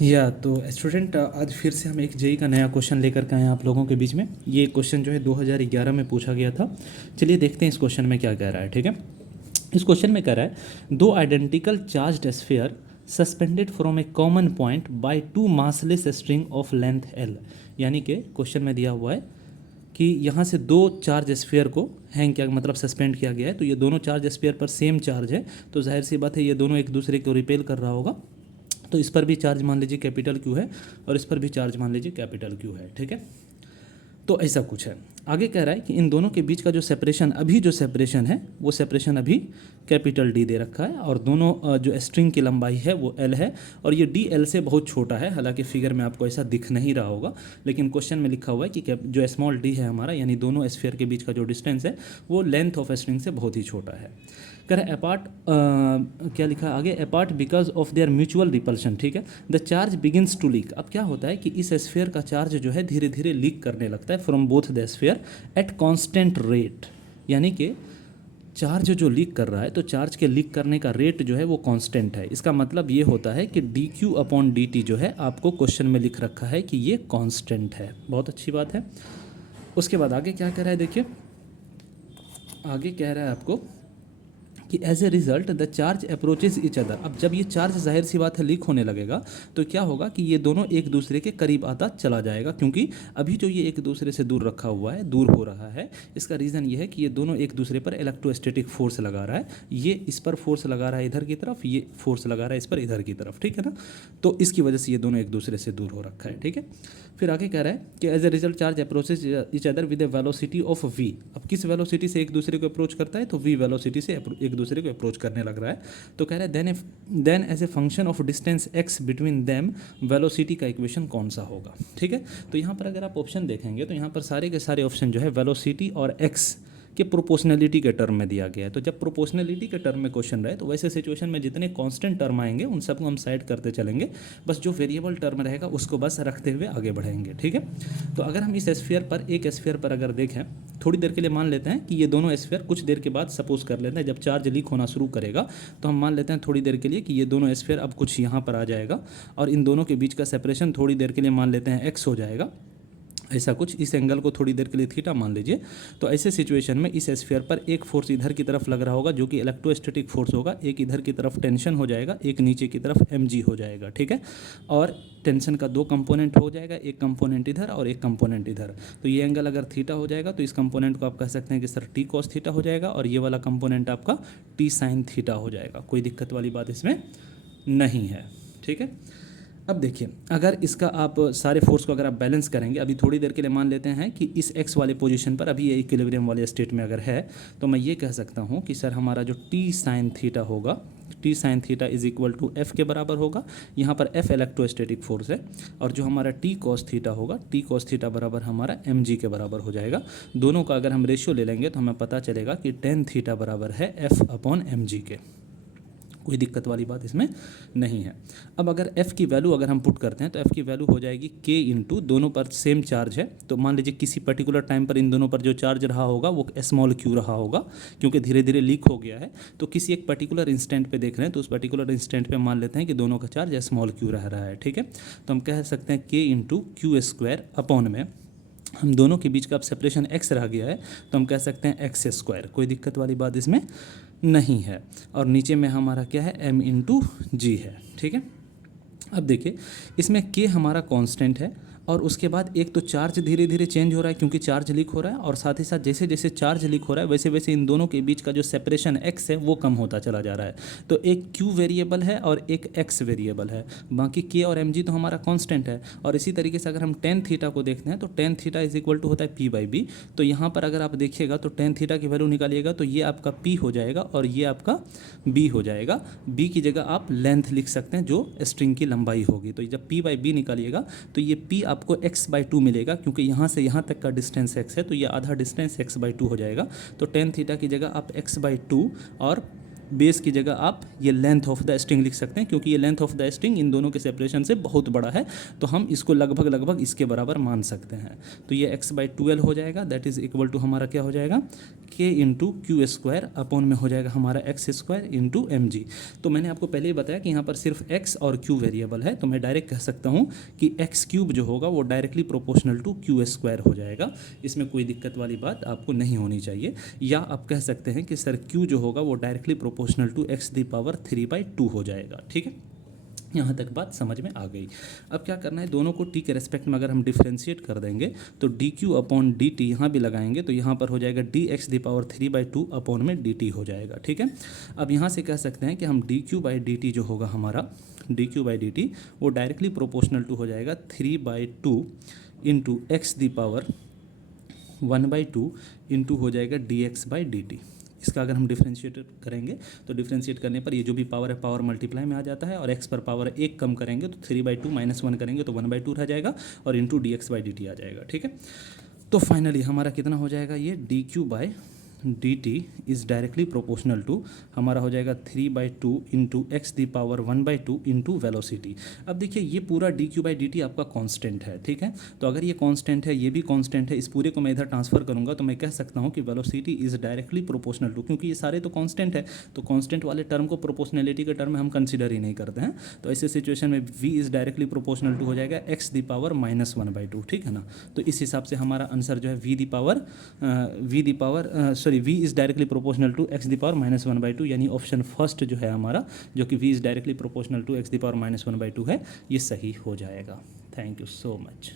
या तो स्टूडेंट आज फिर से हम एक जेई का नया क्वेश्चन लेकर के आए हैं आप लोगों के बीच में। ये क्वेश्चन जो है 2011 में पूछा गया था। चलिए देखते हैं इस क्वेश्चन में क्या कह रहा है। ठीक है, इस क्वेश्चन में कह रहा है दो identical charged sphere suspended from A common point by two massless string of length L. यानी कि क्वेश्चन में दिया हुआ है कि यहाँ से दो चार्ज स्फीयर को हैंग किया, मतलब सस्पेंड किया गया है। तो ये दोनों चार्ज स्फीयर पर सेम चार्ज है, तो जाहिर सी बात है ये दोनों एक दूसरे को रिपेल कर रहा होगा। तो इस पर भी चार्ज मान लीजिए कैपिटल क्यू है और इस पर भी चार्ज मान लीजिए कैपिटल क्यू है। ठीक है, तो ऐसा कुछ है। आगे कह रहा है कि इन दोनों के बीच का जो सेपरेशन है वो सेपरेशन अभी कैपिटल डी दे रखा है और दोनों जो स्ट्रिंग की लंबाई है वो एल है और ये डी एल से बहुत छोटा है। हालांकि फिगर में आपको ऐसा दिख नहीं रहा होगा, लेकिन क्वेश्चन में लिखा हुआ है कि जो स्मॉल डी है हमारा, यानी दोनों स्फीयर के बीच का जो डिस्टेंस है वो लेंथ ऑफ स्ट्रिंग से बहुत ही छोटा है। कह रहा है अपार्ट, क्या लिखा है आगे, apart because of their mutual repulsion. ठीक है, the charge begins to leak. अब क्या होता है कि इस स्फीयर का चार्ज जो है धीरे धीरे लीक करने लगता है from both the sphere at constant rate. यानी कि चार्ज जो लीक कर रहा है, तो चार्ज के लीक करने का रेट जो है वो कांस्टेंट है। इसका मतलब ये होता है कि D Q upon D T जो है आपको क्वेश्चन में लिख रखा है कि ये कांस्टेंट है। बहुत अच्छी बात है। उसके बाद आगे क्या कह रहा है, देखिए आगे कह रहा है आपको कि as a result the charge approaches each other. अब जब ये चार्ज जाहिर सी बात है लीक होने लगेगा तो क्या होगा कि ये दोनों एक दूसरे के करीब आता चला जाएगा, क्योंकि अभी जो ये एक दूसरे से दूर रखा हुआ है, दूर हो रहा है। इसका रीज़न ये है कि ये दोनों एक दूसरे पर इलेक्ट्रोस्टैटिक फोर्स लगा रहा है। ये इस पर फोर्स लगा रहा है इधर की तरफ, ये फोर्स लगा रहा है इस पर इधर की तरफ। ठीक है ना, तो इसकी वजह से ये दोनों एक दूसरे से दूर हो रखा है। ठीक है, फिर आगे कह रहा है कि as a result charge approaches each other with a velocity of v. अब किस वेलोसिटी से एक दूसरे को अप्रोच करता है, तो वी वेलोसिटी से एक दूसरे को अप्रोच करने लग रहा है। तो कह रहा है then as a function of distance x between them velocity का इक्वेशन कौन सा होगा। ठीक है, तो यहाँ पर अगर आप ऑप्शन देखेंगे तो यहाँ पर सारे के सारे ऑप्शन जो है वेलोसिटी और एक्स के प्रोपोर्शनलिटी के टर्म में दिया गया है। तो जब प्रोपोर्शनलिटी के टर्म में क्वेश्चन रहे तो वैसे सिचुएशन में जितने कांस्टेंट टर्म आएंगे उन सबको हम साइड करते चलेंगे, बस जो वेरिएबल टर्म रहेगा उसको बस रखते हुए आगे बढ़ेंगे। ठीक है, तो अगर हम इस स्फीयर पर, एक स्फीयर पर अगर देखें, थोड़ी देर के लिए मान लेते हैं कि ये दोनों स्फीयर, कुछ देर के बाद सपोज कर लेते हैं जब चार्ज लीक होना शुरू करेगा तो हम मान लेते हैं थोड़ी देर के लिए कि ये दोनों स्फीयर अब कुछ यहाँ पर आ जाएगा और इन दोनों के बीच का सेपरेशन थोड़ी देर के लिए मान लेते हैं एक्स हो जाएगा, ऐसा कुछ। इस एंगल को थोड़ी देर के लिए थीटा मान लीजिए। तो ऐसे सिचुएशन में इस स्फीयर पर एक फोर्स इधर की तरफ लग रहा होगा जो कि इलेक्ट्रोस्टैटिक फोर्स होगा, एक इधर की तरफ टेंशन हो जाएगा, एक नीचे की तरफ mg हो जाएगा। ठीक है, और टेंशन का दो कंपोनेंट हो जाएगा, एक कंपोनेंट इधर और एक कंपोनेंट इधर। तो ये एंगल अगर थीटा हो जाएगा तो इस कंपोनेंट को आप कह सकते हैं कि सर टी कॉस थीटा हो जाएगा और ये वाला कंपोनेंट आपका टी साइन थीटा हो जाएगा। कोई दिक्कत वाली बात इसमें नहीं है। ठीक है, अब देखिए अगर इसका आप सारे फोर्स को अगर आप बैलेंस करेंगे, अभी थोड़ी देर के लिए मान लेते हैं कि इस एक्स वाले पोजीशन पर अभी ये इक्विलिब्रियम वाले स्टेट में अगर है, तो मैं ये कह सकता हूँ कि सर हमारा जो टी साइन थीटा होगा, T sine theta is equal to F के बराबर होगा। यहाँ पर एफ इलेक्ट्रोस्टैटिक फोर्स है और जो हमारा टी कॉस थीटा होगा, टी कॉस थीटा बराबर हमारा एम जी के बराबर हो जाएगा। दोनों का अगर हम रेशियो ले लेंगे तो हमें पता चलेगा कि टेन थीटा बराबर है एफ अपॉन एम जी के। कोई दिक्कत वाली बात इसमें नहीं है। अब अगर f की वैल्यू अगर हम पुट करते हैं तो f की वैल्यू हो जाएगी k इंटू, दोनों पर सेम चार्ज है तो मान लीजिए किसी पर्टिकुलर टाइम पर इन दोनों पर जो चार्ज रहा होगा वो स्मॉल q रहा होगा, क्योंकि धीरे धीरे लीक हो गया है। तो किसी एक पर्टिकुलर इंस्टेंट पे देख रहे हैं तो उस पर्टिकुलर इंस्टेंट पे मान लेते हैं कि दोनों का चार्ज स्मॉल q रह रहा है। ठीक है, तो हम कह सकते हैं k into Q square upon में हम दोनों के बीच का अब सेपरेशन x रह गया है तो हम कह सकते हैं एक्स स्क्वायर। कोई दिक्कत वाली बात इसमें नहीं है। और नीचे में हमारा क्या है, m इंटू जी है। ठीक है, अब देखिए इसमें k हमारा कांस्टेंट है और उसके बाद एक तो चार्ज धीरे धीरे चेंज हो रहा है क्योंकि चार्ज लीक हो रहा है, और साथ ही साथ जैसे जैसे चार्ज लीक हो रहा है वैसे वैसे इन दोनों के बीच का जो सेपरेशन x है वो कम होता चला जा रहा है। तो एक q वेरिएबल है और एक x वेरिएबल है, बाकी k और mg तो हमारा कांस्टेंट है। और इसी तरीके से अगर हम टेन थीटा को देखते हैं तो tan theta is equal to होता है p/b। तो यहाँ पर अगर आप देखिएगा तो टेन थीटा की वैल्यू निकालिएगा तो ये आपका p हो जाएगा और ये आपका b हो जाएगा। b की जगह आप लेंथ लिख सकते हैं जो स्ट्रिंग की लंबाई होगी। तो जब p/b निकालिएगा तो ये p आपको x/2 मिलेगा, क्योंकि यहाँ से यहाँ तक का डिस्टेंस x है तो ये आधा डिस्टेंस x/2 हो जाएगा। तो टेन थीटा की जगह आप x/2 और बेस की जगह आप ये लेंथ ऑफ द स्ट्रिंग लिख सकते हैं, क्योंकि ये length of the string in दोनों के सेपरेशन से बहुत बड़ा है, तो हम इसको लगभग इसके बराबर मान सकते हैं। तो ये x/12 हो जाएगा, दैट इज़ इक्वल टू हमारा क्या हो जाएगा, k into Q square upon में हो जाएगा हमारा x स्क्वायर इंटू mg। तो मैंने आपको पहले ही बताया कि यहाँ पर सिर्फ x और q वेरिएबल है, तो मैं डायरेक्ट कह सकता हूँ कि x³ जो होगा वो directly proportional to q square हो जाएगा। इसमें कोई दिक्कत वाली बात आपको नहीं होनी चाहिए। या आप कह सकते हैं कि सर q जो होगा वो डायरेक्टली प्रोपोर्शनल टू x⁴ हो जाएगा। ठीक है, यहाँ तक बात समझ में आ गई। अब क्या करना है, दोनों को t के रेस्पेक्ट में अगर हम डिफ्रेंशिएट कर देंगे तो dq अपॉन dt यहाँ भी लगाएंगे तो यहाँ पर हो जाएगा dx⁴ अपॉन में dt हो जाएगा। ठीक है, अब यहाँ से कह सकते हैं कि हम dq/dt जो होगा हमारा dq/dt वो डायरेक्टली प्रोपोर्शनल टू हो जाएगा 3/2 इंटू x⁴ इंटू हो जाएगा dx/dt। इसका अगर हम डिफ्रेंशिएट करेंगे तो डिफ्रेंशिएट करने पर ये जो भी पावर है पावर मल्टीप्लाई में आ जाता है, और x पर पावर 1 कम करेंगे तो 3/2 - 1 करेंगे तो 1/2 रह जाएगा और इंटू dx/dt आ जाएगा। ठीक है, तो फाइनली हमारा कितना हो जाएगा, ये dq/dt is directly proportional to हमारा हो जाएगा 3/2 इंटू x⁴ इंटू वेलोसिटी। अब देखिए ये पूरा dq/dt आपका कांस्टेंट है। ठीक है, तो अगर ये कांस्टेंट है, ये भी कांस्टेंट है, इस पूरे को मैं इधर ट्रांसफर करूंगा तो मैं कह सकता हूँ कि velocity is directly proportional to, क्योंकि ये सारे तो कांस्टेंट है, तो कांस्टेंट वाले टर्म को प्रोपोर्शनैलिटी के टर्म में हम कंसिडर ही नहीं करते हैं। तो ऐसे सिचुएशन में v is directly proportional to हो जाएगा x⁻⁻1/2। ठीक है ना, तो इस हिसाब से हमारा आंसर जो है v is directly proportional to x⁻⁻1/2, यानी ऑप्शन फर्स्ट जो है हमारा, जो कि v is directly proportional to x⁻⁻1/2 है, ये सही हो जाएगा। Thank you so much.